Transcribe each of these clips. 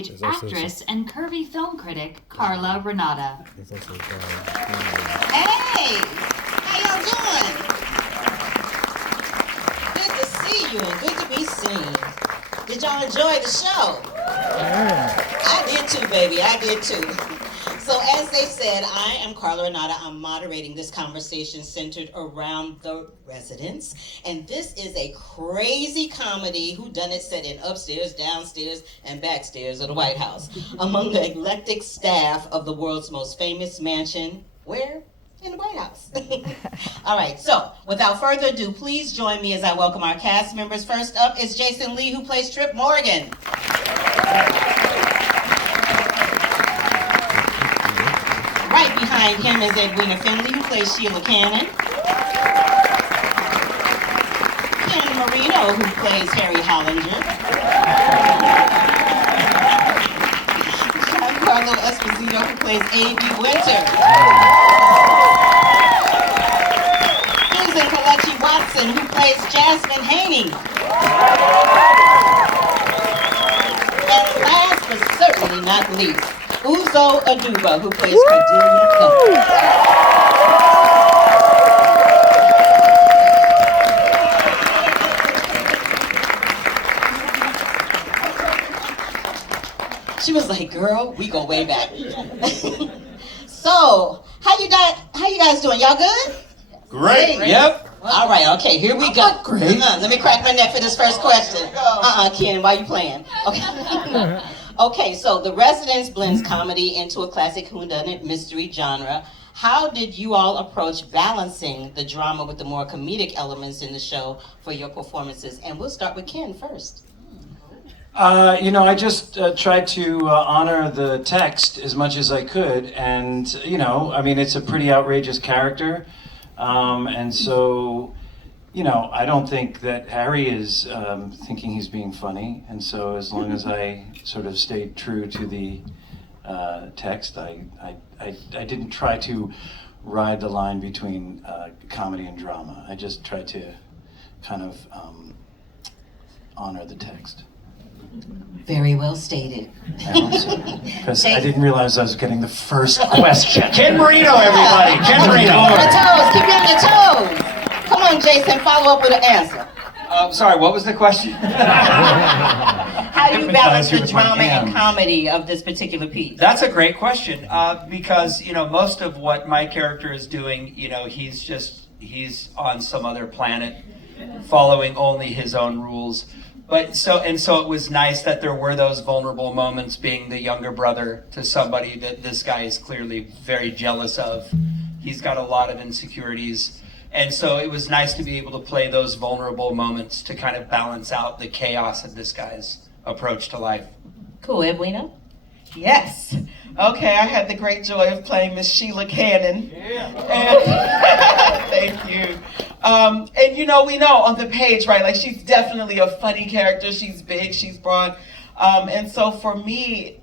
actress and curvy film critic Carla Renata. Hey, how y'all doing? Good to see you and good to be seen. Did y'all enjoy the show? I did too, baby. I did too. So as they said, I am Carla Renata. I'm moderating this conversation centered around the residents. And this is a crazy comedy whodunit set in upstairs, downstairs, and backstairs of the White House among the eclectic staff of the world's most famous mansion. Where? In the White House. All right, so without further ado, please join me as I welcome our cast members. First up is Jason Lee, who plays Trip Morgan. Right behind him is Edwin Findley, who plays Sheila Cannon. KenMarino, who plays Harry Hollinger. Giancarlo Esposito, who plays A.B. Winter. Kelechi Watson, who plays Jasmine Haney. And last but certainly not least, Uzo Aduba, who plays Cordelia Cummings. She was like, "Girl, we go way back." So, how you guys doing? Y'all good? Great. Yep. All right, okay, here we go. Great. Let me crack my neck for this first question. Ken, why you playing? Okay. Okay, so The Residence blends comedy into a classic whodunit mystery genre. How did you all approach balancing the drama with the more comedic elements in the show for your performances? And we'll start with Ken first. I just tried to honor the text as much as I could, and it's a pretty outrageous character. And so, I don't think that Harry is thinking he's being funny. And so as long as I sort of stayed true to the text, I didn't try to ride the line between comedy and drama. I just tried to kind of honor the text. Very well stated. Because I didn't realize I was getting the first question. KenMarino, everybody! KenMarino! On your toes, keep you on your toes. Come on, Jason, follow up with an answer. Sorry, what was the question? How do you balance the drama and comedy of this particular piece? That's a great question, because most of what my character is doing, he's on some other planet, following only his own rules. But so it was nice that there were those vulnerable moments, being the younger brother to somebody that this guy is clearly very jealous of. He's got a lot of insecurities. And so it was nice to be able to play those vulnerable moments to kind of balance out the chaos of this guy's approach to life. Cool, Edwina? Yes. Okay, I had the great joy of playing Miss Sheila Cannon. Yeah. And thank you. And we know on the page, right, like she's definitely a funny character. She's big, she's broad. And so for me,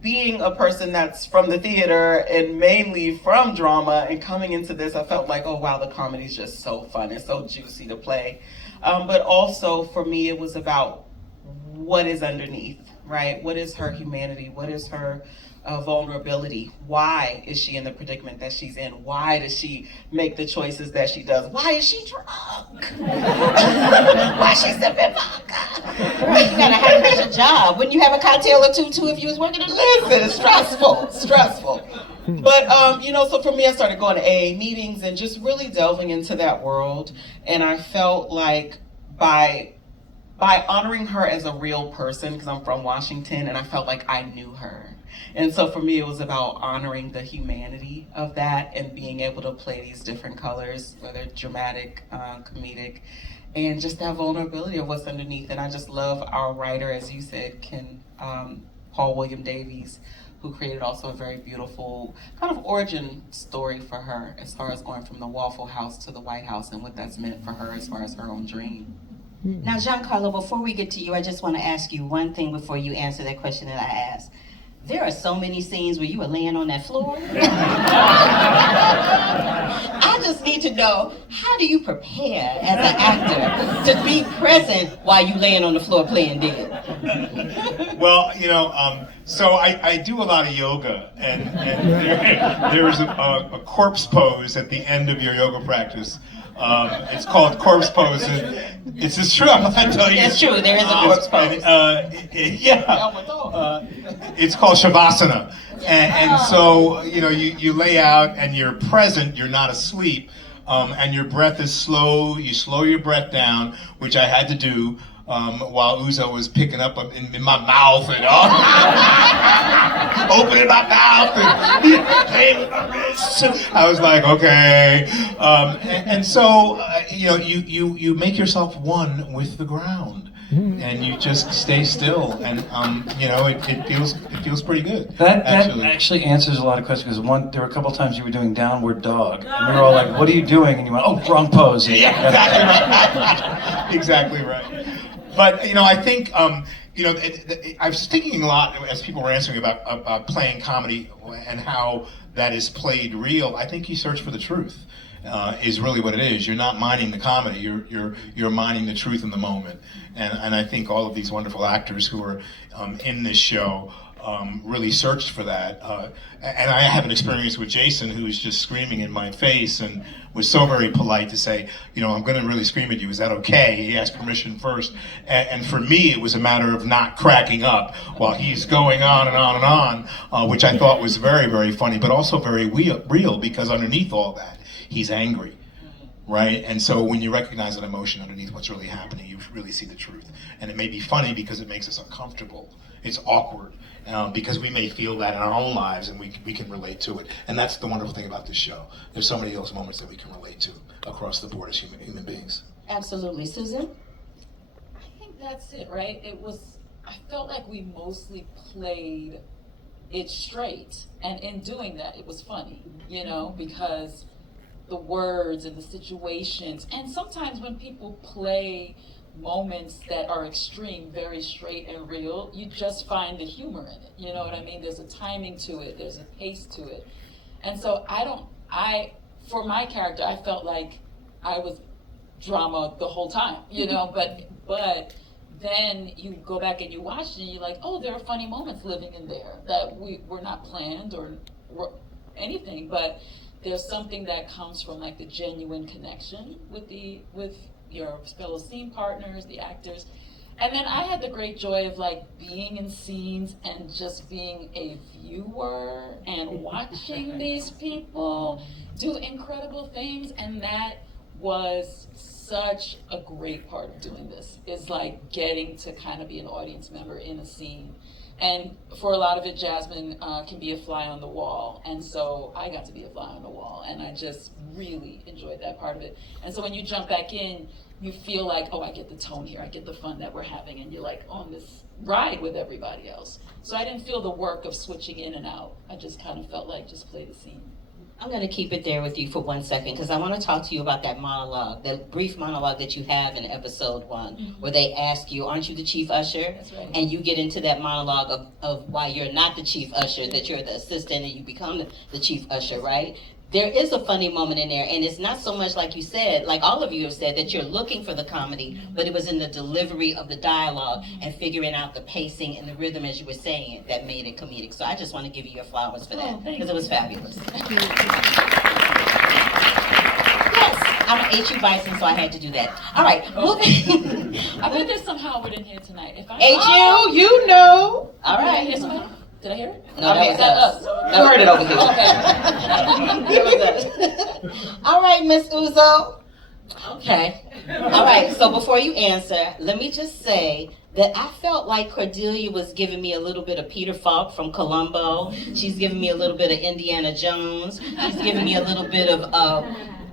being a person that's from the theater and mainly from drama and coming into this, I felt like, oh wow, the comedy's just so fun and so juicy to play. But also for me, it was about what is underneath, right? What is her humanity? What is her vulnerability? Why is she in the predicament that she's in? Why does she make the choices that she does? Why is she drunk? Why is she sipping vodka? You gotta have your job. Wouldn't you have a cocktail or two if you was working in the Listen, it's stressful. But, so for me, I started going to AA meetings and just really delving into that world. And I felt like by honoring her as a real person, because I'm from Washington, and I felt like I knew her. And so for me, it was about honoring the humanity of that and being able to play these different colors, whether dramatic, comedic, and just that vulnerability of what's underneath. And I just love our writer, as you said, Paul William Davies, who created also a very beautiful kind of origin story for her as far as going from the Waffle House to the White House and what that's meant for her as far as her own dream. Now, Giancarlo, before we get to you, I just want to ask you one thing before you answer that question that I asked. there are so many scenes where you are laying on that floor. I just need to know, how do you prepare as an actor to be present while you laying on the floor playing dead? Well, so I do a lot of yoga, and there's a corpse pose at the end of your yoga practice. It's called corpse pose. It's just true. I'm not telling you. It's true. There is a corpse pose. It's called shavasana, and so you lay out and you're present. You're not asleep, and your breath is slow. You slow your breath down, which I had to do. While Uzo was picking up in my mouth and opening my mouth and playing with my wrists. I was like, okay. And so, you make yourself one with the ground, and you just stay still, and it feels pretty good. That actually answers a lot of questions, because there were a couple times you were doing downward dog, and we were all like, what are you doing? And you went, oh, wrong pose. Yeah, exactly right. But I think I was thinking a lot as people were answering about playing comedy and how that is played real. I think you search for the truth is really what it is. You're not mining the comedy. You're mining the truth in the moment. And I think all of these wonderful actors who are in this show really searched for that. And I have an experience with Jason, who was just screaming in my face and was so very polite to say, I'm going to really scream at you. Is that okay? He asked permission first. And for me, it was a matter of not cracking up while he's going on and on and on, which I thought was very, very funny, but also very real, because underneath all that, he's angry. Right? And so when you recognize an emotion underneath what's really happening, you really see the truth. And it may be funny because it makes us uncomfortable. It's awkward. Because we may feel that in our own lives, and we can relate to it. And that's the wonderful thing about this show. There's so many of those moments that we can relate to across the board as human beings. Absolutely. Susan? I think that's it, right? I felt like we mostly played it straight. And in doing that, it was funny, because the words and the situations, and sometimes when people play moments that are extreme, very straight and real, you just find the humor in it. You know what I mean? There's a timing to it, there's a pace to it. And so for my character, I felt like I was drama the whole time, but then you go back and you watch it and you're like, oh, there are funny moments living in there that were not planned or anything, but there's something that comes from like the genuine connection with your fellow scene partners, the actors. And then I had the great joy of like being in scenes and just being a viewer and watching these people do incredible things. And that was such a great part of doing this, is like getting to kind of be an audience member in a scene. And for a lot of it, Jasmine can be a fly on the wall. And so I got to be a fly on the wall. And I just really enjoyed that part of it. And so when you jump back in, you feel like, oh, I get the tone here. I get the fun that we're having. And you're like on this ride with everybody else. So I didn't feel the work of switching in and out. I just kind of felt like just play the scene. I'm going to keep it there with you for 1 second, because I want to talk to you about that monologue, that brief monologue that you have in episode 1, where they ask you, aren't you the chief usher? That's right. And you get into that monologue of why you're not the chief usher, that you're the assistant and you become the chief usher, right? There is a funny moment in there, and it's not so much like you said, like all of you have said, that you're looking for the comedy, but it was in the delivery of the dialogue and figuring out the pacing and the rhythm, as you were saying, that made it comedic. So I just want to give you your flowers for that, because it was fabulous. Yes, I'm an HU Bison, so I had to do that. All right, moving. I bet there's some Howard in here tonight. HU, you know. All Did I right. hear somebody? Did I hear it? No, Okay, that was us. You heard it over here. It was us. All right, Miss Uzo. Okay. All right, so before you answer, let me just say that I felt like Cordelia was giving me a little bit of Peter Falk from Columbo. She's giving me a little bit of Indiana Jones. She's giving me a little bit of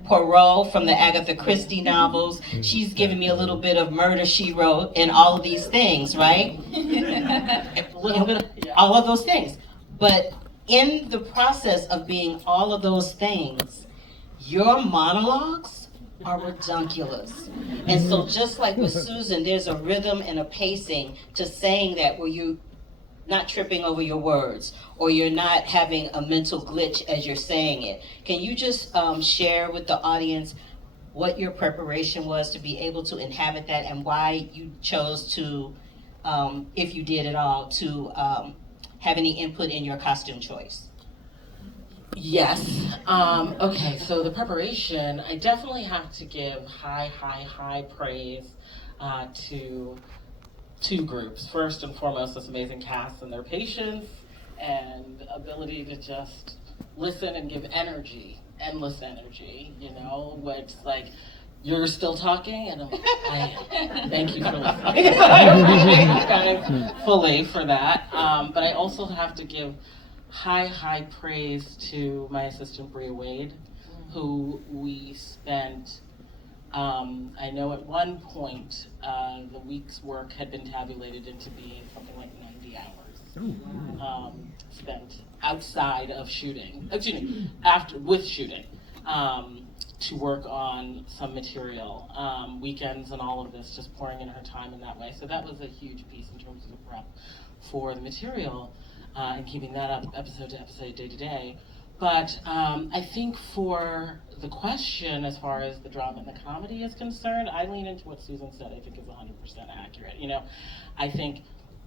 Poirot from the Agatha Christie novels. She's giving me a little bit of Murder, She Wrote, and all of these things, right? A little bit of all of those things. But in the process of being all of those things, your monologues are redunculous. And so just like with Susan, there's a rhythm and a pacing to saying that where not tripping over your words, or you're not having a mental glitch as you're saying it. Can you just share with the audience what your preparation was to be able to inhabit that, and why you chose to, if you did at all, to have any input in your costume choice? Yes. Okay, so the preparation, I definitely have to give high praise to two groups. First and foremost, this amazing cast and their patience and ability to just listen and give energy, endless energy, you know, which like, you're still talking, and thank you for listening. I appreciate you guys fully for that. But I also have to give high praise to my assistant Bria Wade, who we spent, I know at one point, the week's work had been tabulated into being something like 90 hours spent outside of shooting, with shooting, to work on some material, weekends and all of this, just pouring in her time in that way. So that was a huge piece in terms of the prep for the material, and keeping that up episode to episode, day to day. But I think for the question, as far as the drama and the comedy is concerned, I lean into what Susan said. I think is 100% accurate. You know, I think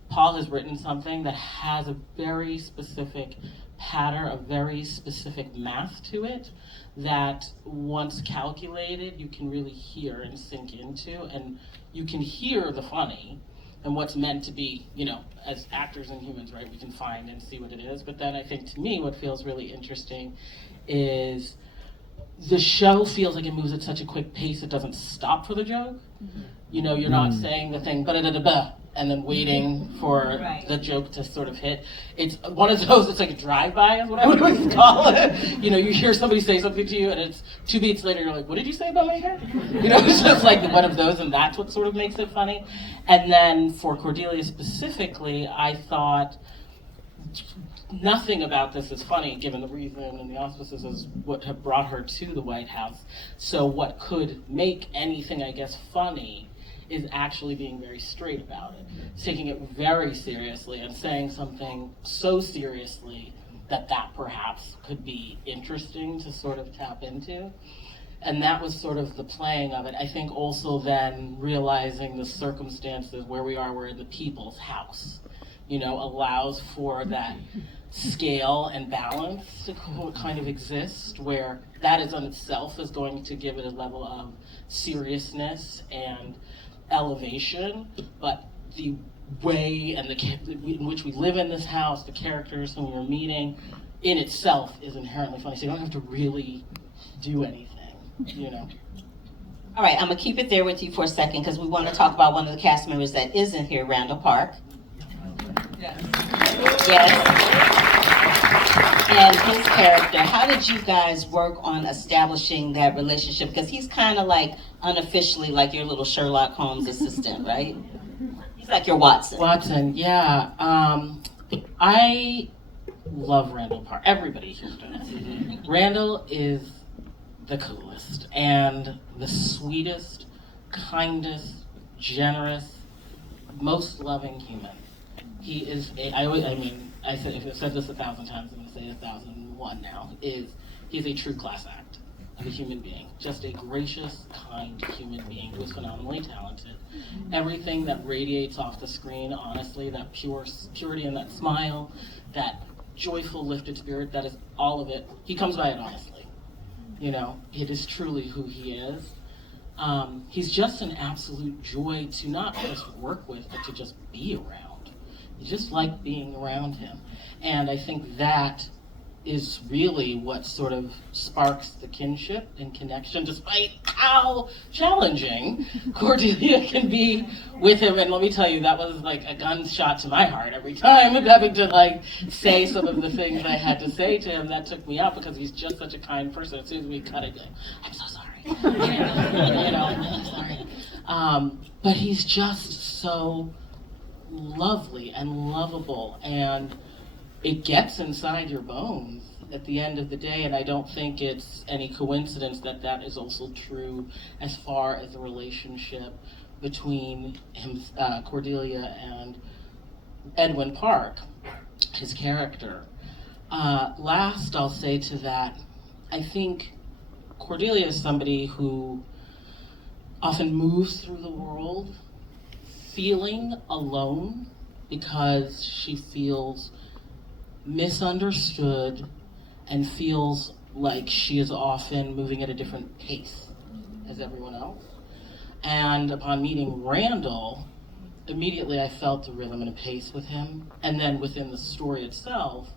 Paul has written something that has a very specific pattern, a very specific math to it, that once calculated, you can really hear and sink into, and you can hear the funny and what's meant to be, you know, as actors and humans, right, we can find and see what it is. But then I think, to me, what feels really interesting is the show feels like it moves at such a quick pace, it doesn't stop for the joke. You know, you're not saying the thing, ba-da-da-da-ba, and then waiting for the joke to sort of hit. It's one of those, it's like a drive-by is what I would always call it. You know, you hear somebody say something to you, and it's 2 beats later, you're like, what did you say about my hair? You know, it's just like one of those, and that's what sort of makes it funny. And then for Cordelia specifically, I thought nothing about this is funny, given the reason and the auspices is what have brought her to the White House. So what could make anything, I guess, funny is actually being very straight about it, taking it very seriously and saying something so seriously that perhaps could be interesting to sort of tap into. And that was sort of the playing of it. I think also then realizing the circumstances where we are, we're in the people's house, you know, allows for that scale and balance to kind of exist, where that is in itself is going to give it a level of seriousness and elevation, but the way and in which we live in this house, the characters whom we're meeting, in itself is inherently funny. So you don't have to really do anything, you know. All right, I'm gonna keep it there with you for a second because we want to talk about one of the cast members that isn't here, Randall Park. Yes. And his character, how did you guys work on establishing that relationship? Because he's kind of like unofficially like your little Sherlock Holmes assistant, right? He's like your Watson. Watson, yeah. I love Randall Park. Everybody here does. Randall is the coolest and the sweetest, kindest, generous, most loving human. He is I've said this 1,000 times, I'm going to say 1,001 now, he's a true class act of a human being. Just a gracious, kind human being who is phenomenally talented. Everything that radiates off the screen, honestly, that purity and that smile, that joyful, lifted spirit, that is all of it. He comes by it honestly. You know, it is truly who he is. He's just an absolute joy to not just work with, but to just be around. You just like being around him. And I think that is really what sort of sparks the kinship and connection, despite how challenging Cordelia can be with him. And let me tell you, that was like a gunshot to my heart every time of having to like say some of the things I had to say to him. That took me out because he's just such a kind person. As soon as we cut it, I'm so sorry. You know, I'm sorry. But he's just so lovely and lovable, and it gets inside your bones at the end of the day. And I don't think it's any coincidence that that is also true as far as the relationship between him, Cordelia and Edwin Park. his character. Last, I'll say to that, I think Cordelia is somebody who often moves through the world feeling alone because she feels misunderstood and feels like she is often moving at a different pace as everyone else. And upon meeting Randall, immediately I felt the rhythm and pace with him. And then within the story itself,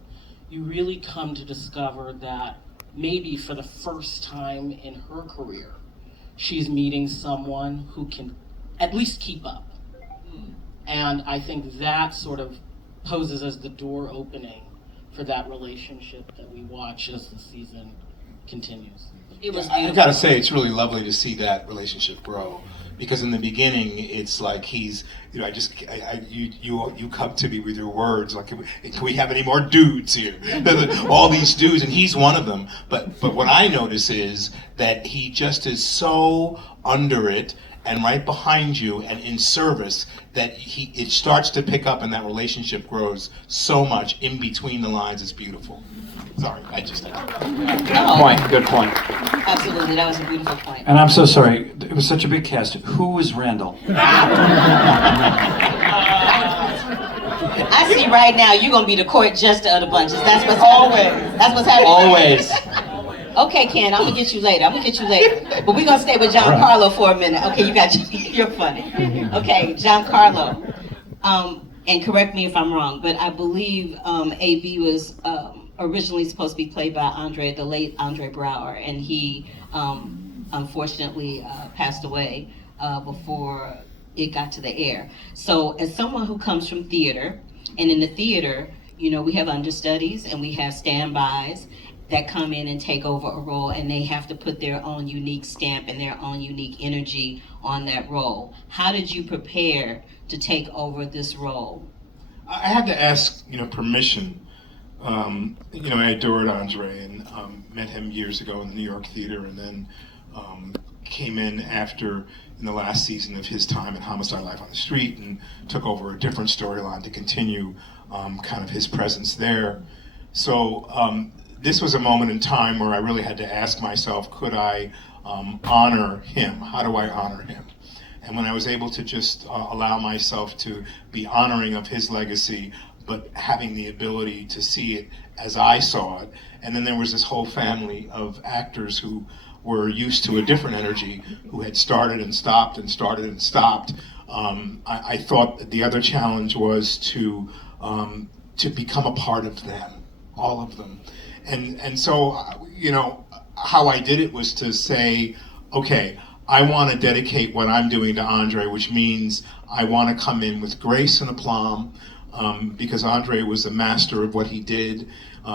you really come to discover that maybe for the first time in her career, she's meeting someone who can at least keep up. And I think that sort of poses as the door opening for that relationship that we watch as the season continues. It was I gotta say, it's really lovely to see that relationship grow. Because in the beginning, it's like he's, you know, you come to me with your words, like, can we have any more dudes here? All these dudes, and he's one of them. But what I notice is that he just is so under it and right behind you and in service that it starts to pick up and that relationship grows so much in between the lines. It's beautiful. Sorry, I just... Good point. Absolutely, that was a beautiful point. And I'm so sorry, it was such a big cast. Who is Randall? I see right now you're gonna be the court jester of the bunches. That's what's happening. That's what's happening. Always. Okay, Ken, I'm gonna get you later. But we're gonna stay with Giancarlo for a minute. Okay, you're funny. Okay, Giancarlo. And correct me if I'm wrong, but I believe AB was originally supposed to be played by the late Andre Brower, and he unfortunately passed away before it got to the air. So as someone who comes from theater, and in the theater, you know, we have understudies and we have standbys that come in and take over a role, and they have to put their own unique stamp and their own unique energy on that role. How did you prepare to take over this role? I had to ask, permission. I adored Andre and met him years ago in the New York theater, and then came in after in the last season of his time in Homicide: Life on the Street and took over a different storyline to continue kind of his presence there. So this was a moment in time where I really had to ask myself, could I honor him? How do I honor him? And when I was able to just allow myself to be honoring of his legacy, but having the ability to see it as I saw it, and then there was this whole family of actors who were used to a different energy, who had started and stopped and started and stopped. I thought that the other challenge was to become a part of them, all of them. And so, how I did it was to say, okay, I want to dedicate what I'm doing to Andre, which means I want to come in with grace and aplomb, because Andre was a master of what he did.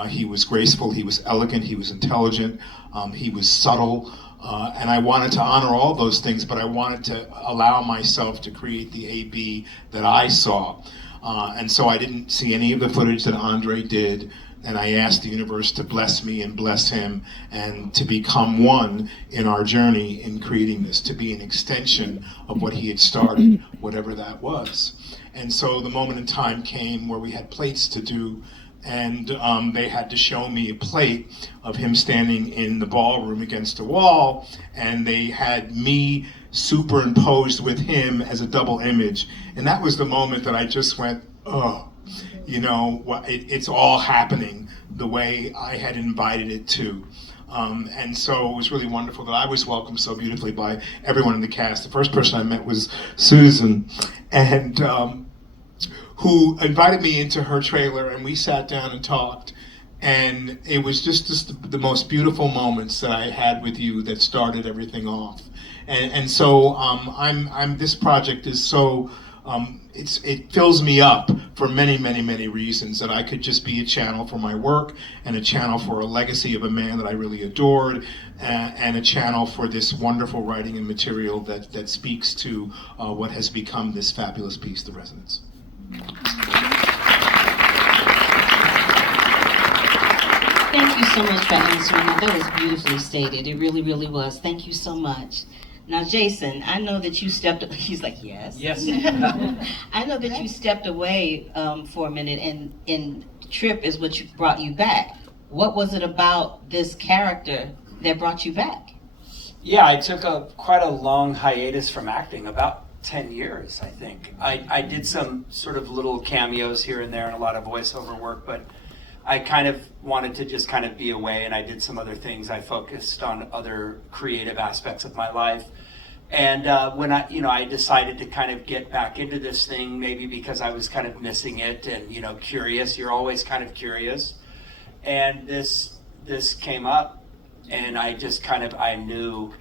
He was graceful, he was elegant, he was intelligent, he was subtle, and I wanted to honor all those things, but I wanted to allow myself to create the AB that I saw. And so I didn't see any of the footage that Andre did, and I asked the universe to bless me and bless him, and to become one in our journey in creating this, to be an extension of what he had started, whatever that was. And so the moment in time came where we had plates to do, and they had to show me a plate of him standing in the ballroom against a wall, and they had me superimposed with him as a double image. And that was the moment that I just went, oh, it's all happening the way I had invited it to. And so it was really wonderful that I was welcomed so beautifully by everyone in the cast. The first person I met was Susan, and who invited me into her trailer, and we sat down and talked. And it was just the most beautiful moments that I had with you that started everything off. And so this project is so, it fills me up for many, many, many reasons, that I could just be a channel for my work, and a channel for a legacy of a man that I really adored, and a channel for this wonderful writing and material that speaks to what has become this fabulous piece, The Resonance. Thank you so much for answering that. That was beautifully stated. It really, really was. Thank you so much. Now, Jason, I know that you stepped. He's like, yes. Yes. I know that you stepped away for a minute, and Trip is what brought you back. What was it about this character that brought you back? Yeah, I took quite a long hiatus from acting, about 10 years, I think. I did some sort of little cameos here and there and a lot of voiceover work, but I kind of wanted to just kind of be away, and I did some other things. I focused on other creative aspects of my life. And when I decided to kind of get back into this thing, maybe because I was kind of missing it and, curious. You're always kind of curious. And this came up, and I just I knew,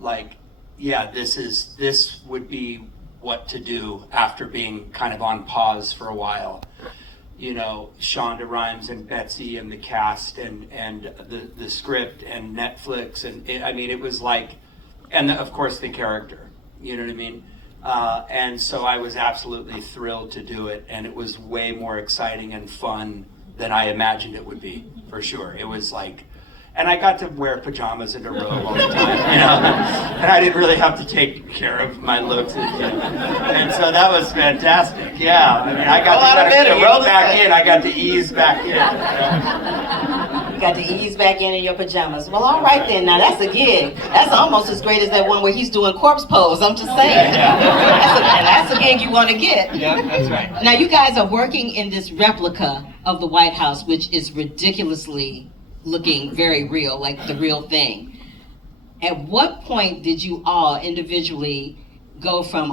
like, yeah, this would be what to do after being kind of on pause for a while. Shonda Rhimes and Betsy and the cast and the script and Netflix it was like, and of course the character, you know what I mean? And so I was absolutely thrilled to do it, and it was way more exciting and fun than I imagined it would be, for sure. It was like, and I got to wear pajamas and a robe all the time, and I didn't really have to take care of my looks, and so that was fantastic. Yeah, I got to roll back in. I got to ease back in. You got to ease back in your pajamas. Well, all right then. Now that's a gig. That's almost as great as that one where he's doing corpse pose. I'm just saying. That's a gig you want to get. Yeah, that's right. Now you guys are working in this replica of the White House, which is ridiculously looking very real, like the real thing. At what point did you all individually go from,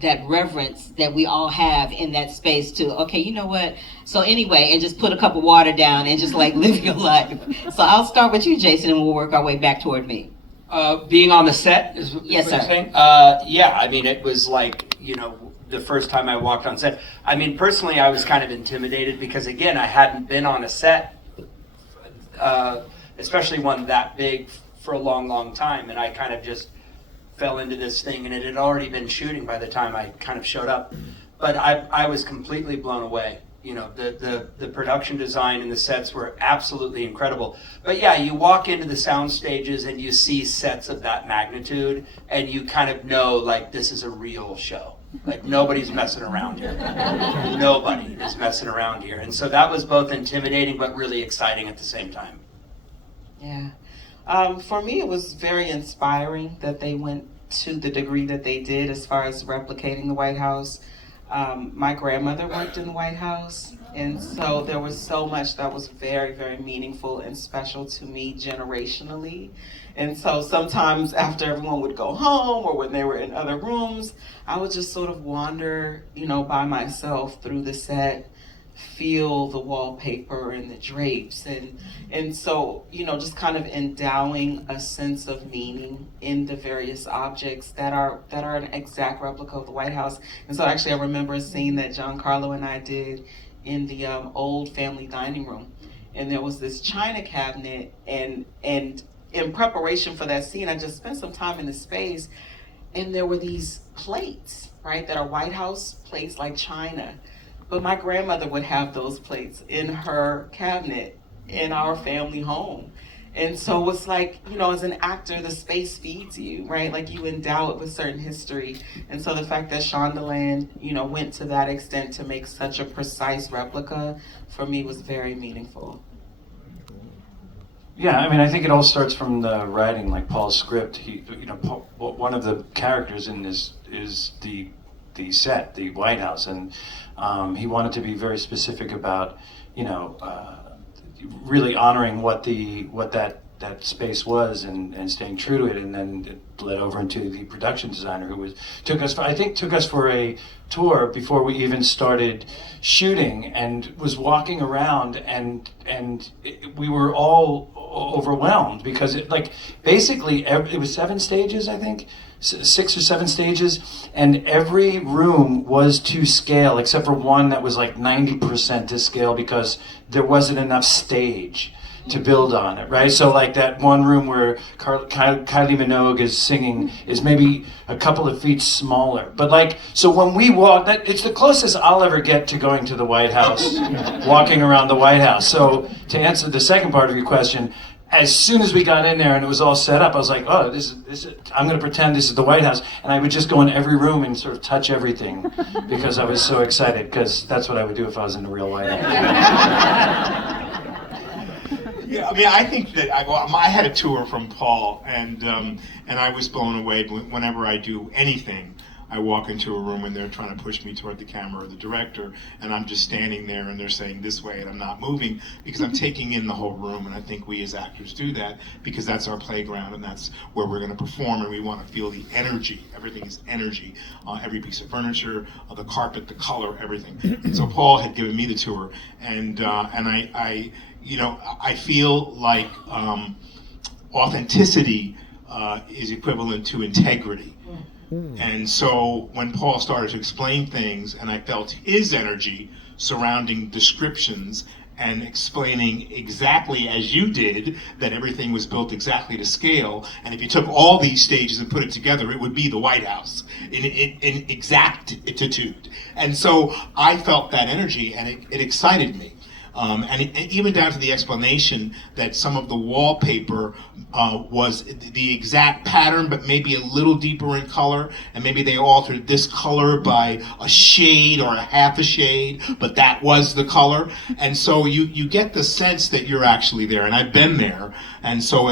that reverence that we all have in that space to, okay, you know what? So anyway, and just put a cup of water down and just like live your life. So I'll start with you, Jason, and we'll work our way back toward me. Being on the set is yes, what sir. you're saying? Yeah, it was like, the first time I walked on set. Personally, I was kind of intimidated because, again, I hadn't been on a set, especially one that big, for a long, long time, and I kind of just fell into this thing, and it had already been shooting by the time I kind of showed up. But I was completely blown away. The production design and the sets were absolutely incredible. But yeah, you walk into the sound stages and you see sets of that magnitude, and you kind of know, like, this is a real show. Like, nobody's messing around here. Nobody is messing around here. And so that was both intimidating but really exciting at the same time. Yeah. For me, it was very inspiring that they went to the degree that they did as far as replicating the White House. My grandmother worked in the White House, and so there was so much that was very, very meaningful and special to me generationally. And so sometimes after everyone would go home or when they were in other rooms, I would just sort of wander, by myself through the set, feel the wallpaper and the drapes, and so just kind of endowing a sense of meaning in the various objects that are an exact replica of the White House. And so actually I remember a scene that Giancarlo and I did in the old family dining room, and there was this china cabinet, and in preparation for that scene I just spent some time in the space, and there were these plates, right, that are White House plates like china. But my grandmother would have those plates in her cabinet in our family home. And so it's like, as an actor, the space feeds you, right? Like, you endow it with certain history. And so the fact that Shondaland, went to that extent to make such a precise replica, for me was very meaningful. Yeah, I think it all starts from the writing, like Paul's script. One of the characters in this is the set, the White House, and he wanted to be very specific about, really honoring what that space was and staying true to it, and then it bled over into the production designer who took us for a tour before we even started shooting, and was walking around, and we were all overwhelmed because it was 7 stages, I think. 6 or 7 stages, and every room was to scale except for one that was like 90% to scale because there wasn't enough stage to build on it, right? So like that one room where Kylie Minogue is singing is maybe a couple of feet smaller. But so when we walk, it's the closest I'll ever get to going to the White House, walking around the White House. So to answer the second part of your question, as soon as we got in there and it was all set up, I was like, oh, this is, I'm going to pretend this is the White House. And I would just go in every room and sort of touch everything because I was so excited, because that's what I would do if I was in the real White House. Yeah, I mean, I think that I had a tour from Paul, and I was blown away. Whenever I do anything, I walk into a room and they're trying to push me toward the camera or the director, and I'm just standing there and they're saying this way and I'm not moving because I'm taking in the whole room. And I think we as actors do that because that's our playground and that's where we're going to perform, and we want to feel the energy. Everything is energy. Every piece of furniture, the carpet, the color, everything. And so Paul had given me the tour, and I feel like authenticity is equivalent to integrity. And so when Paul started to explain things and I felt his energy surrounding descriptions and explaining exactly as you did that everything was built exactly to scale, and if you took all these stages and put it together, it would be the White House in exactitude. And so I felt that energy, and it excited me. Even down to the explanation that some of the wallpaper was the exact pattern, but maybe a little deeper in color, and maybe they altered this color by a shade or a half a shade, but that was the color. And so you get the sense that you're actually there, and I've been there, and so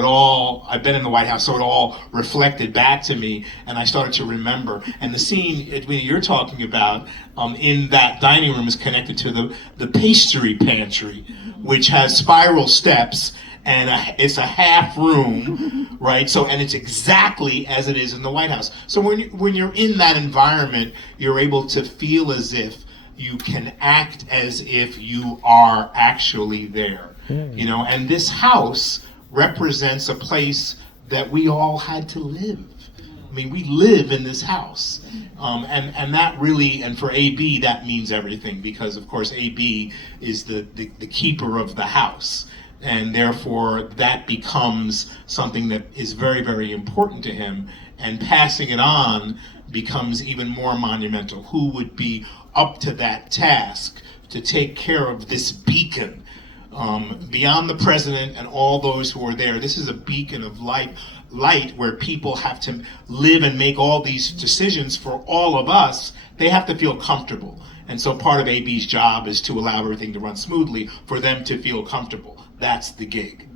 I've been in the White House, so it all reflected back to me, and I started to remember. And the scene, Edwin, you're talking about in that dining room is connected to the pastry pantry, which has spiral steps, and it's a half room, right? So, and it's exactly as it is in the White House. So when you're in that environment, you're able to feel as if you can act as if you are actually there, and this house represents a place that we all had to live. I mean, we live in this house. And that really, and for AB, that means everything, because of course AB is the keeper of the house. And therefore that becomes something that is very, very important to him. And passing it on becomes even more monumental. Who would be up to that task to take care of this beacon? Beyond the president and all those who are there, this is a beacon of light where people have to live and make all these decisions for all of us. They have to feel comfortable. And so part of AB's job is to allow everything to run smoothly for them to feel comfortable. That's the gig.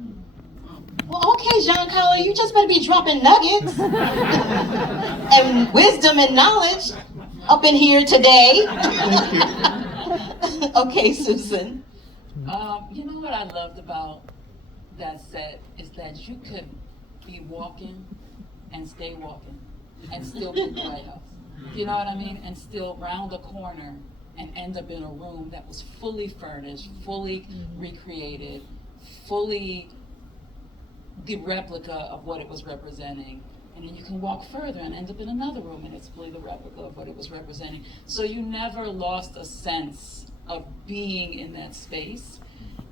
Well, okay, Giancarlo, you just better be dropping nuggets and wisdom and knowledge up in here today. Okay, Susan. You know what I loved about that set is that you could be walking and stay walking and still be in the White House. You know what I mean? And still round a corner and end up in a room that was fully furnished, fully recreated, fully the replica of what it was representing. And then you can walk further and end up in another room and it's fully the replica of what it was representing. So you never lost a sense of being in that space.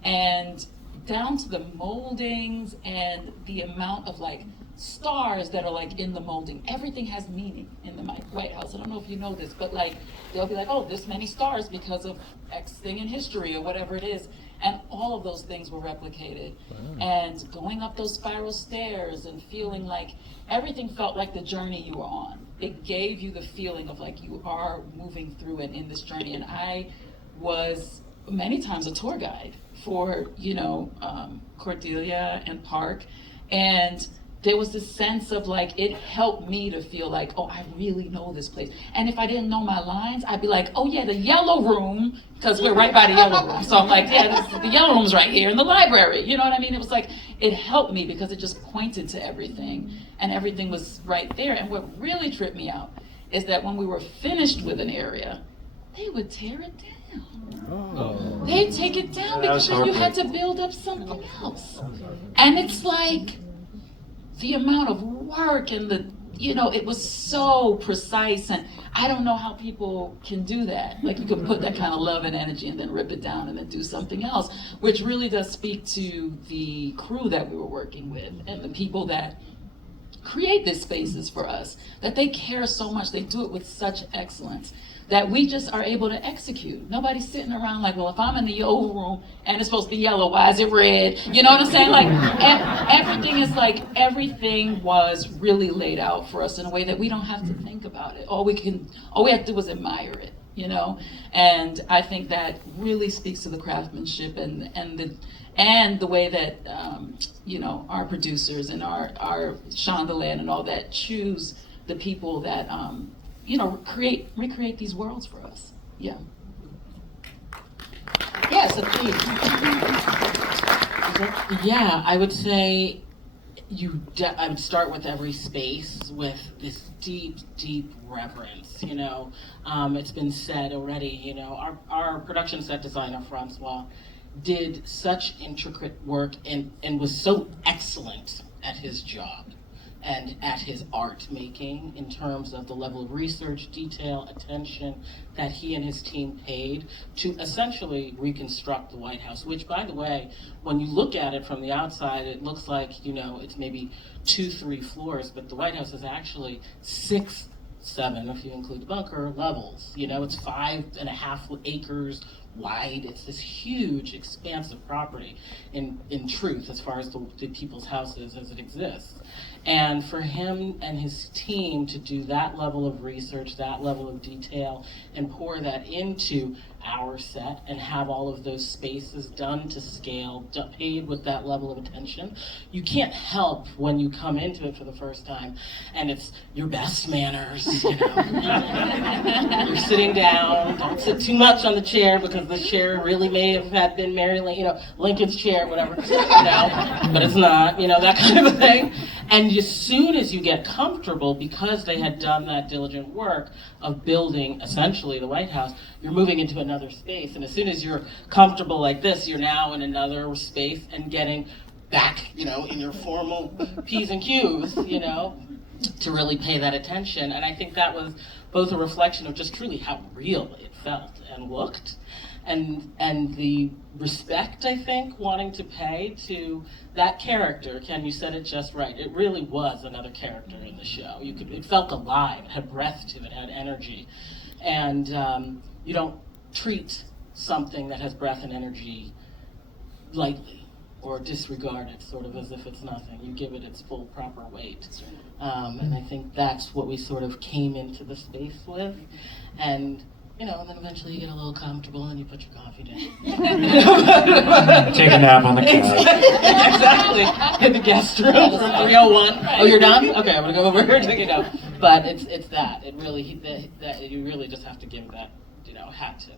And down to the moldings and the amount of like stars that are like in the molding. Everything has meaning in the White House. I don't know if you know this, but like they'll be like, oh, this many stars because of X thing in history or whatever it is. And all of those things were replicated. Wow. And going up those spiral stairs and feeling like everything felt like the journey you were on. It gave you the feeling of like you are moving through it in this journey. And I was many times a tour guide for, Cordelia and Park. And there was this sense of like, it helped me to feel like, oh, I really know this place. And if I didn't know my lines, I'd be like, oh yeah, the yellow room, because we're right by the yellow room. So I'm like, yeah, the yellow room's right here in the library. You know what I mean? It was like, it helped me because it just pointed to everything and everything was right there. And what really tripped me out is that when we were finished with an area, they would tear it down. Oh. They'd take it down because then you had to build up something else. And it's like, the amount of work and it was so precise, and I don't know how people can do that. Like you can put that kind of love and energy and then rip it down and then do something else, which really does speak to the crew that we were working with and the people that create these spaces for us, that they care so much, they do it with such excellence, that we just are able to execute. Nobody's sitting around like, well, if I'm in the oval room and it's supposed to be yellow, why is it red? You know what I'm saying? Like, everything is like, everything was really laid out for us in a way that we don't have to think about it. All we have to do is admire it, you know? And I think that really speaks to the craftsmanship and the way that, you know, our producers and our Shondaland and all that choose the people that, you know, recreate these worlds for us. Yeah. Yeah, so please. Yeah, I would say I would start with every space with this deep, deep reverence, you know. It's been said already, you know, our production set designer, Francois, did such intricate work and was so excellent at his job and at his art making in terms of the level of research, detail, attention that he and his team paid to essentially reconstruct the White House, which, by the way, when you look at it from the outside, it looks like, you know, it's maybe 2-3 floors, but the White House is actually 6-7, if you include the bunker, levels. You know, it's 5.5 acres wide. It's this huge, expansive property in truth, as far as the people's houses as it exists. And for him and his team to do that level of research, that level of detail, and pour that into our set and have all of those spaces done to scale, paid with that level of attention, you can't help when you come into it for the first time and it's your best manners, you know. You're sitting down, don't sit too much on the chair because the chair really may have been Lincoln's chair, whatever, you know, but it's not, you know, that kind of a thing. And as soon as you get comfortable, because they had done that diligent work of building essentially the White House, you're moving into another space. And as soon as you're comfortable like this, you're now in another space and getting back, you know, in your formal P's and Q's, you know, to really pay that attention. And I think that was both a reflection of just truly how real it felt and looked, and the respect, I think, wanting to pay to that character. Ken, you said it just right. It really was another character in the show. It felt alive, it had breath to it, had energy. And you don't treat something that has breath and energy lightly or disregard it sort of as if it's nothing. You give it its full proper weight. And I think that's what we sort of came into the space with. And you know, and then eventually you get a little comfortable and you put your coffee down. Take a nap on the couch. Exactly. In the guest room, 301. Oh, you're done? Okay, I'm gonna go over here and take it down. But it's that. It really, that you really just have to give that, you know, hat to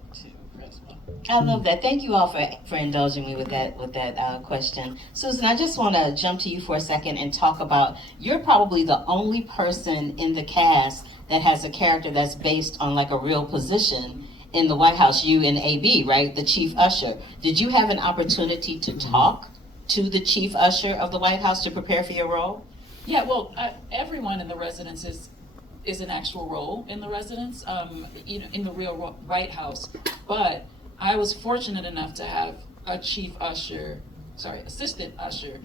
Francois. I love that. Thank you all for indulging me with that question. Susan, I just want to jump to you for a second and talk about, you're probably the only person in the cast that has a character that's based on like a real position in the White House, you and AB, right? The chief usher. Did you have an opportunity to talk to the chief usher of the White House to prepare for your role? Yeah, well, everyone in the residence is an actual role in the residence, you know, in the real White House. But I was fortunate enough to have a assistant usher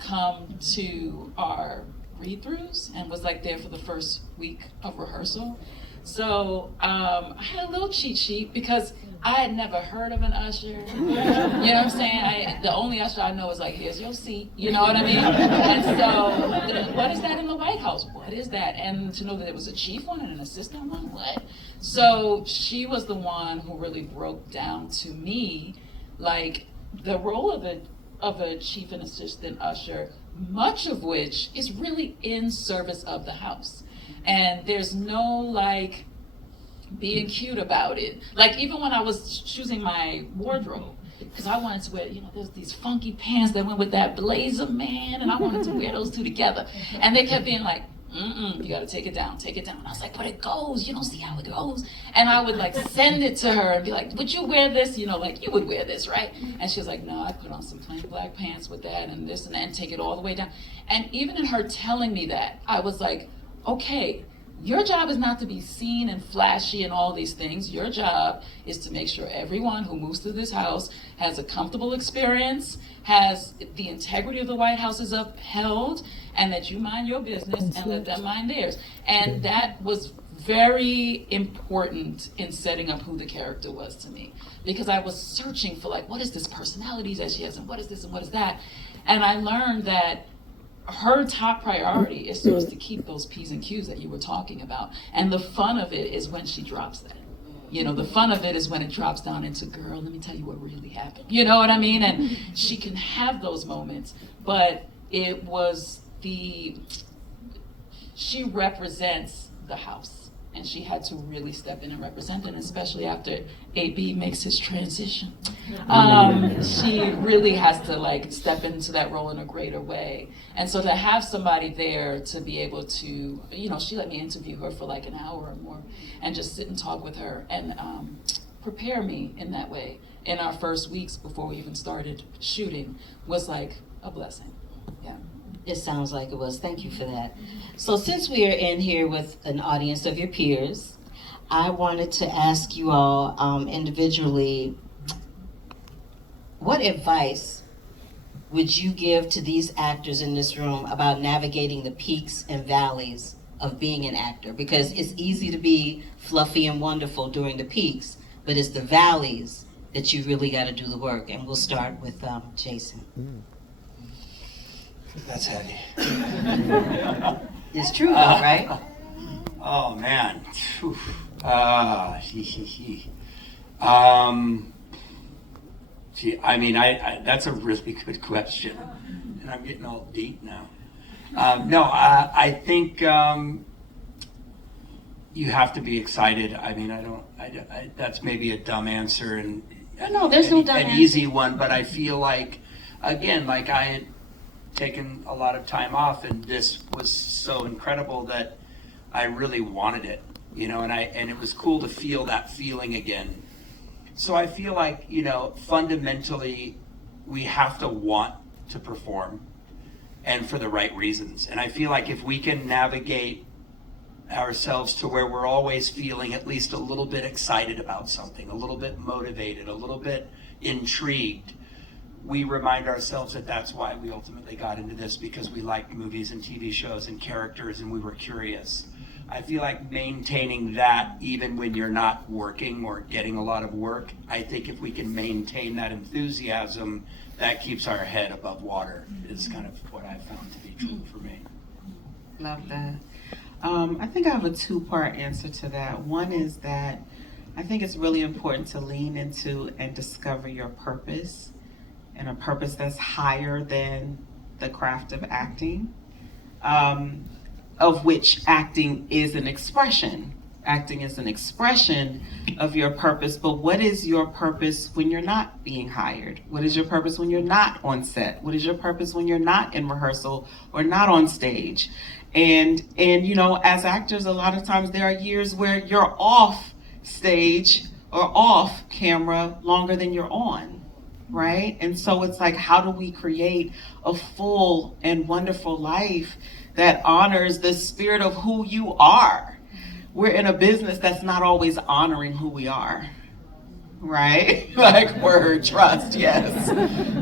come to our read-throughs and was like there for the first week of rehearsal. So I had a little cheat sheet because I had never heard of an usher. You know what I'm saying? The only usher I know is like, here's your seat. You know what I mean? And so, what is that in the White House? What is that? And to know that it was a chief one and an assistant one, what? So she was the one who really broke down to me, like, the role of a chief and assistant usher, much of which is really in service of the house. And there's no like being cute about it. Like even when I was choosing my wardrobe, because I wanted to wear, you know, there's these funky pants that went with that blazer, man, and I wanted to wear those two together. And they kept being like, you gotta take it down, take it down. And I was like, but it goes, you don't see how it goes. And I would like send it to her and be like, would you wear this? You know, like you would wear this, right? And she was like, no, I put on some plain black pants with that and this and that and take it all the way down. And even in her telling me that, I was like, okay, Your job is not to be seen and flashy and all these things. Your job is to make sure everyone who moves to this house has a comfortable experience, has the integrity of the White House is upheld, and that you mind your business and let them mind theirs. And that was very important in setting up who the character was to me, because I was searching for, like, what is this personality that she has, and what is this and what is that? And I learned that her top priority is supposed to keep those P's and Q's that you were talking about. And the fun of it is when she drops that. You know, the fun of it is when it drops down into, girl, let me tell you what really happened. You know what I mean? And she can have those moments, but it was she represents the house. And she had to really step in and represent it, especially after AB makes his transition. She really has to, like, step into that role in a greater way. And so to have somebody there to be able to, you know, she let me interview her for like an hour or more and just sit and talk with her and prepare me in that way in our first weeks before we even started shooting was like a blessing. Yeah. It sounds like it was. Thank you for that. So since we are in here with an audience of your peers, I wanted to ask you all individually, what advice would you give to these actors in this room about navigating the peaks and valleys of being an actor? Because it's easy to be fluffy and wonderful during the peaks, but it's the valleys that you really got to do the work. And we'll start with Jason. That's heavy. It's true, though, right? Oh man. Gee, I mean, I that's a really good question, and I'm getting all deep now. I think you have to be excited. I mean, that's maybe a dumb answer and No, there's no dumb an answer. easy one, but I feel like, again, like I had taken a lot of time off, and this was so incredible that I really wanted it, you know, and it was cool to feel that feeling again. So I feel like, you know, fundamentally we have to want to perform, and for the right reasons. And I feel like if we can navigate ourselves to where we're always feeling at least a little bit excited about something, a little bit motivated, a little bit intrigued, we remind ourselves that that's why we ultimately got into this, because we liked movies and TV shows and characters and we were curious. I feel like maintaining that even when you're not working or getting a lot of work, I think if we can maintain that enthusiasm, that keeps our head above water, is kind of what I found to be true for me. Love that. I think I have a two-part answer to that. One is that I think it's really important to lean into and discover your purpose, and a purpose that's higher than the craft of acting, of which acting is an expression. Acting is an expression of your purpose, but what is your purpose when you're not being hired? What is your purpose when you're not on set? What is your purpose when you're not in rehearsal or not on stage? And you know, as actors, a lot of times there are years where you're off stage or off camera longer than you're on. Right? And so it's like, how do we create a full and wonderful life that honors the spirit of who you are? We're in a business that's not always honoring who we are, right? Like, word, trust, yes.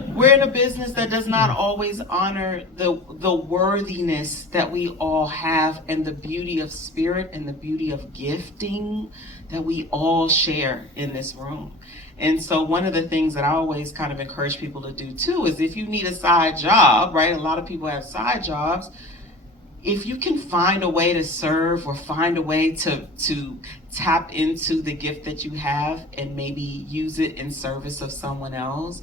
We're in a business that does not always honor the worthiness that we all have, and the beauty of spirit and the beauty of gifting that we all share in this room. And so one of the things that I always kind of encourage people to do too is, if you need a side job, right? A lot of people have side jobs. If you can find a way to serve, or find a way to tap into the gift that you have and maybe use it in service of someone else.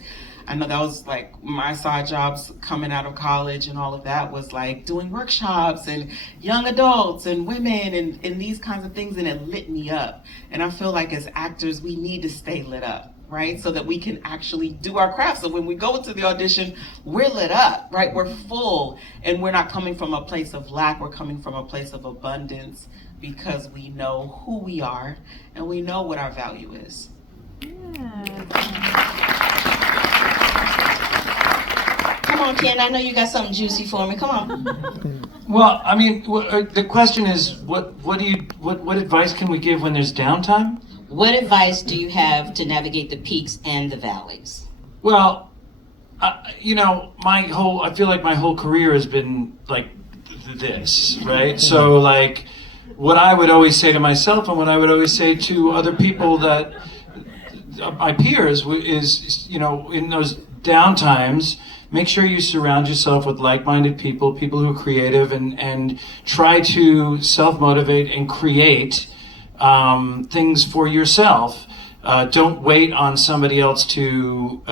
I know that was like my side jobs coming out of college, and all of that was like doing workshops and young adults and women and these kinds of things, and it lit me up. And I feel like as actors, we need to stay lit up, right? So that we can actually do our craft. So when we go to the audition, we're lit up, right? We're full, and we're not coming from a place of lack, we're coming from a place of abundance, because we know who we are and we know what our value is. Come on, Ken. I know you got something juicy for me. Come on. Well, I mean, the question is, what advice can we give when there's downtime? What advice do you have to navigate the peaks and the valleys? Well, you know, I feel like my whole career has been like this, right? So like, what I would always say to myself and what I would always say to other people that, my peers, is, you know, in those downtimes, make sure you surround yourself with like-minded people, people who are creative, and try to self-motivate and create things for yourself. Don't wait on somebody else to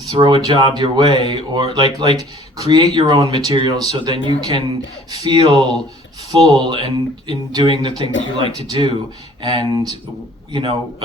throw a job your way, or like create your own materials so then you can feel full and in doing the thing that you like to do. And you know,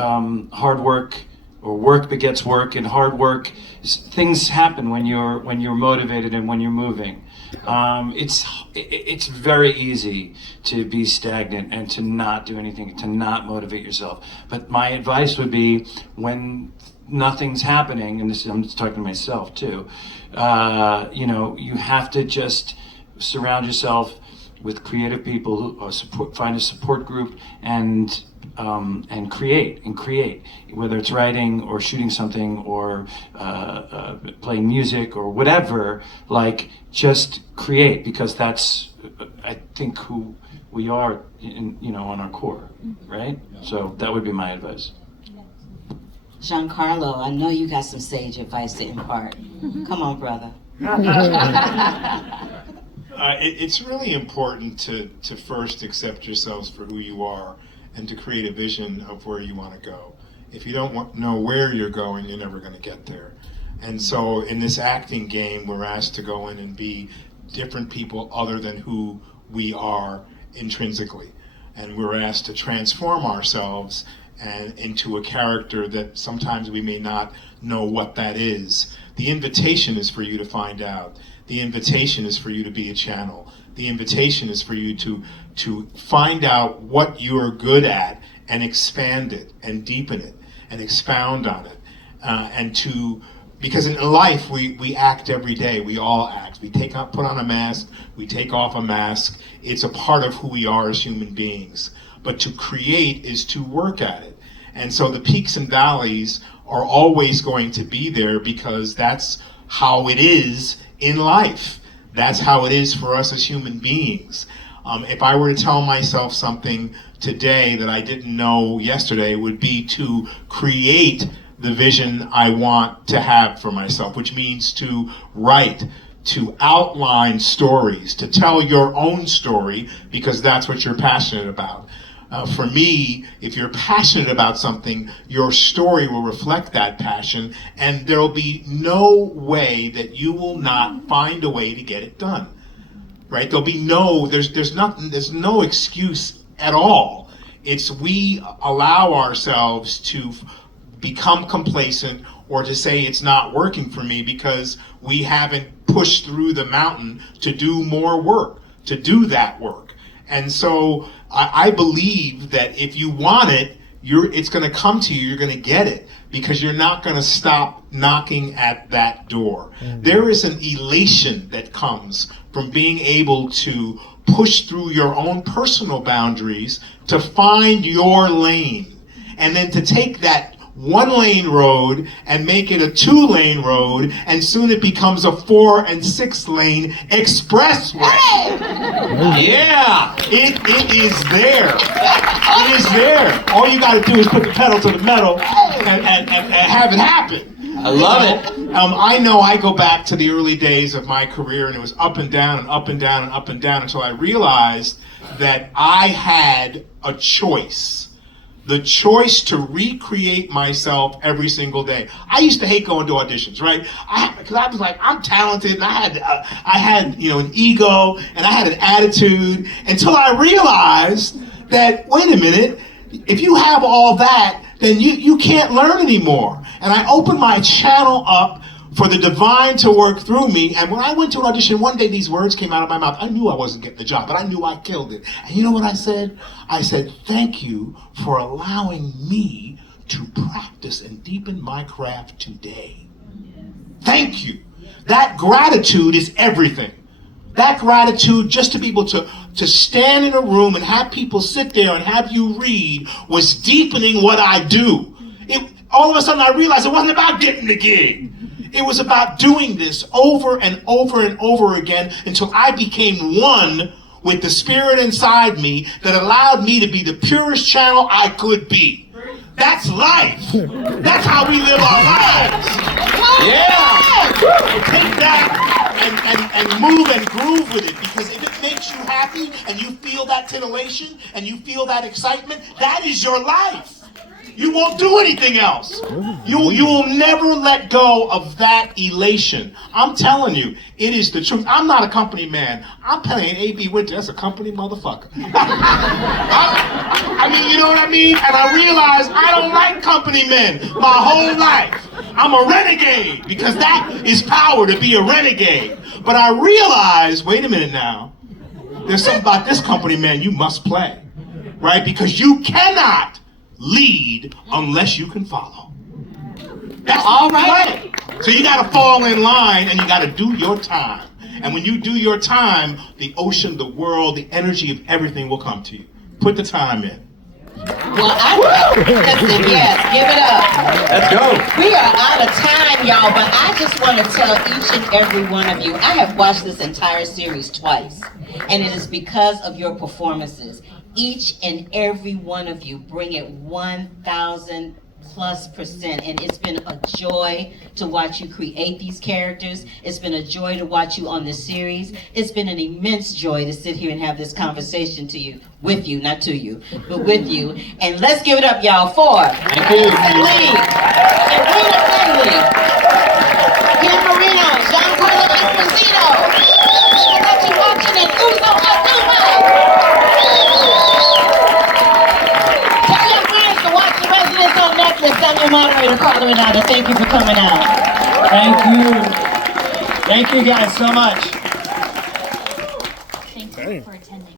hard work, or work begets work, and hard work, things happen when you're motivated and when you're moving. It's very easy to be stagnant and to not do anything, to not motivate yourself. But my advice would be, when nothing's happening, and this, I'm just talking to myself too, you know, you have to just surround yourself with creative people who find a support group, and create, whether it's writing or shooting something or playing music or whatever. Like, just create, because that's, I think, who we are, you know, on our core, right? So that would be my advice. Giancarlo, I know you got some sage advice to impart. Come on, brother. It's really important to first accept yourselves for who you are, and to create a vision of where you want to go. If you don't know where you're going, you're never going to get there. And so in this acting game, we're asked to go in and be different people other than who we are intrinsically. And we're asked to transform ourselves and into a character that sometimes we may not know what that is. The invitation is for you to find out. The invitation is for you to be a channel. The invitation is for you to find out what you're good at, and expand it and deepen it and expound on it. Because in life we act every day. We all act. We put on a mask, we take off a mask. It's a part of who we are as human beings. But to create is to work at it. And so the peaks and valleys are always going to be there, because that's how it is in life. That's how it is for us as human beings. If I were to tell myself something today that I didn't know yesterday, would be to create the vision I want to have for myself, which means to write, to outline stories, to tell your own story, because that's what you're passionate about. For me, if you're passionate about something, your story will reflect that passion, and there'll be no way that you will not find a way to get it done. Right? There's no excuse at all. It's we allow ourselves to become complacent, or to say it's not working for me because we haven't pushed through the mountain to do more work, to do that work. And so I believe that if you want it, it's going to come to you, you're going to get it, because you're not going to stop knocking at that door. There is an elation that comes from being able to push through your own personal boundaries to find your lane, and then to take that 1-lane road and make it a 2-lane road, and soon it becomes a 4- and 6-lane expressway. Yeah, it is there. It is there. All you got to do is put the pedal to the metal and have it happen. I love it. I know I go back to the early days of my career, and it was up and down and up and down and up and down, until I realized that I had a choice. The choice to recreate myself every single day. I used to hate going to auditions, right? Because I was like, I'm talented, and I had an ego, and I had an attitude, until I realized that, wait a minute, if you have all that, then you can't learn anymore. And I opened my channel up for the divine to work through me. And when I went to an audition, one day these words came out of my mouth. I knew I wasn't getting the job, but I knew I killed it. And you know what I said? I said, thank you for allowing me to practice and deepen my craft today. Thank you. That gratitude is everything. That gratitude, just to be able to stand in a room and have people sit there and have you read, was deepening what I do. All of a sudden I realized it wasn't about getting the gig. It was about doing this over and over and over again until I became one with the spirit inside me that allowed me to be the purest channel I could be. That's life. That's how we live our lives. Yeah. Take that and move and groove with it, because if it makes you happy and you feel that titillation and you feel that excitement, that is your life. You won't do anything else. You will never let go of that elation. I'm telling you, it is the truth. I'm not a company man. I'm playing A.B. Winter. That's a company motherfucker. I mean, you know what I mean? And I realize I don't like company men my whole life. I'm a renegade, because that is power, to be a renegade. But I realize, wait a minute now, there's something about this company man you must play, right? Because you cannot lead unless you can follow. That's all right. So you got to fall in line and you got to do your time. And when you do your time, the ocean, the world, the energy of everything will come to you. Put the time in. Well, listen, yes, give it up. Let's go. We are out of time, y'all, but I just want to tell each and every one of you, I have watched this entire series twice, and it is because of your performances. Each and every one of you bring it 1,000+%, and it's been a joy to watch you create these characters. It's been a joy to watch you on this series. It's been an immense joy to sit here and have this conversation with you, not to you, but with you. And let's give it up, y'all, for Findley, KenMarino, Giancarlo Esposito, Kelechi watching, and Uzo Aduba. Tell your friends to watch The Residents on Netflix. I'm your moderator, Carla Renata. Thank you for coming out. Thank you. Thank you guys so much. Thank you for attending.